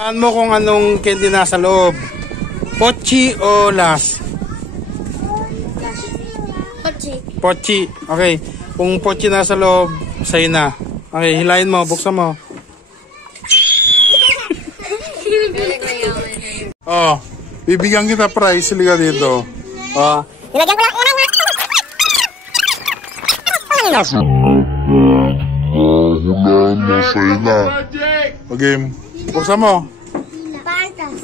Saan mo kung anong candy nasa loob? Pochi o Las? Pochi. Pochi. Okay. Kung pochi nasa loob, sa'yo na. Okay, hilahin mo. Buksan mo. Oh, bibigyan kita prize. Liga dito. Oh. Nilagyan ko lang. Hulaan mo sa'yo na. Okay. Buksan mo. Pantas.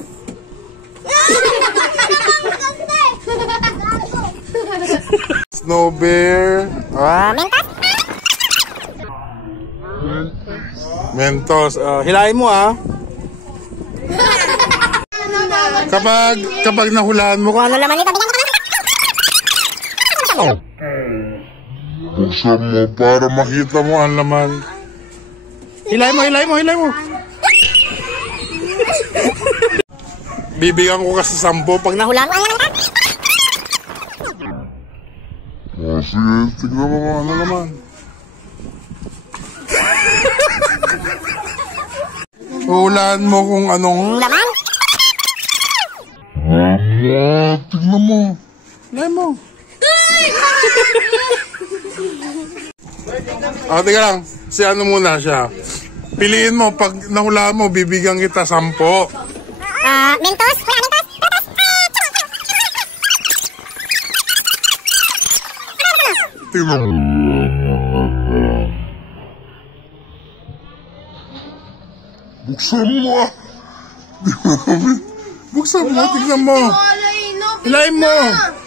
Snow bear. Mentos. Mentos. Hilahin mo Kapag nahulaan mo, Kung ano naman ito, Buksan mo para makita mo ang laman. Hilahin mo. Bibigyan ko kasi 10 pag nahulaan mo. Sige, tignan mo kung ano naman. hulaan mo kung anong laman. Tignan mo. Hilahin mo. Teka lang. Si ano muna siya. Piliin mo. Pag nahulaan mo, bibigyan kita 10. Mentos. Tignan mo. Buksan mo. Buksan mo. Tignan mo. Hilahin mo.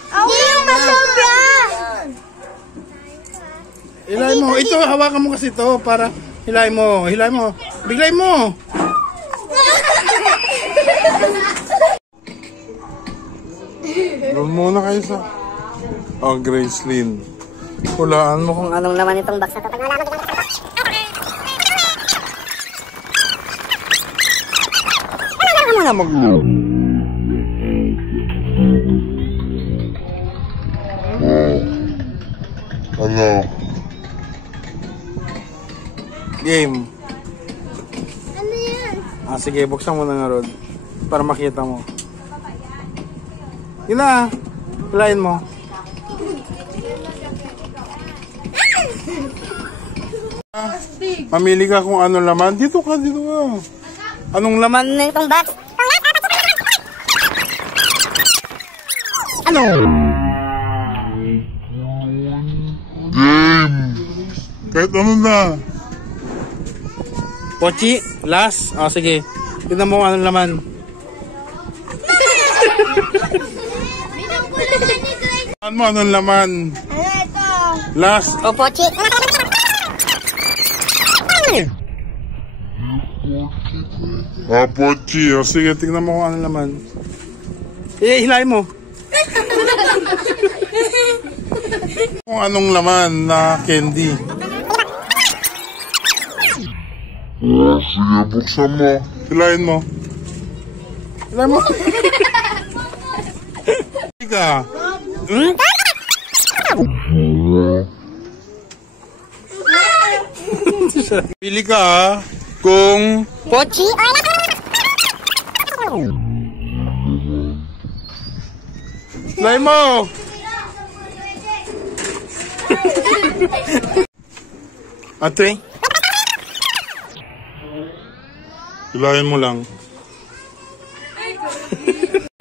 Hindi yung masobra. Hilahin mo. Ito, hawakan mo kasi ito para hilahin mo. Biglayin mo. Doon muna kayo sa... Gracelyn. Hulaan mo Kung anong laman itong box na tatangalaman. Ano muna mag-load? Ano? game. Ano yan? Sige, buksan mo na nga, Rod. Para makita mo. Yun na. Hilahin mo. Mamili ka kung ano laman. Dito ka. Anong laman? Ano itong box? Ano? Game. Kahit ano na. Pochi? Last? Sige. Tignan mo kung anong laman. Tignan mo anong laman. Ano ito? Last. O pochi. Pochi. Sige, tignan mo kung anong laman. Hilahin mo. Kung anong laman na candy. Sige, buksan mo. Hilahin mo. Ika. Pili ka kung Pochi? hilahin mo. Ate? Hilahin mo lang.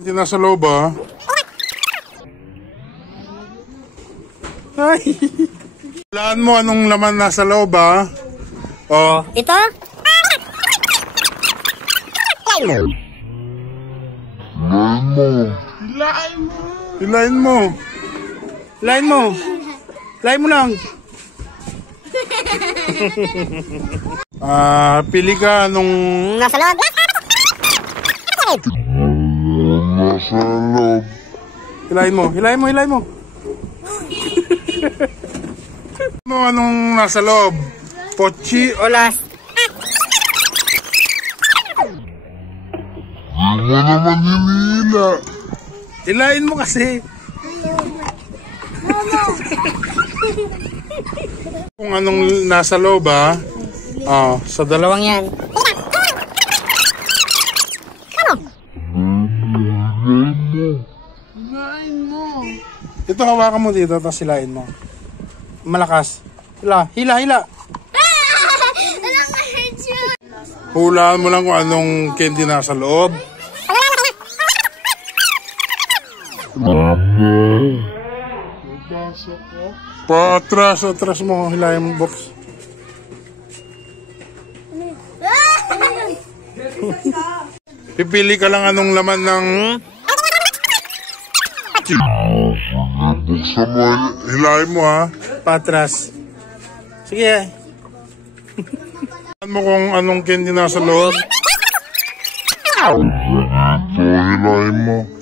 Hindi nasa loob Ay. Hilaan mo anong laman nasa loob Ito? Hilahin mo. Hilahin mo lang. Pili ka nung Nasa loob. Nasa loob. hilahin mo. Anong nasa loob? Pochi o last? Di mo naman hinila. Hilahin mo kasi. Kung anong nasa loob sa dalawang Yan. Ito, hawakan mo dito, tapos hilain mo. Malakas. Hila. Hulaan mo lang kung anong candy nasa loob. Atras mo, hilahin mo box. Pipili ka lang anong laman ng... Buksan mo. Hilahin mo ha. Patras. Sige. Hilahin mo kung anong candy nasa loob. Ito, hilahin mo.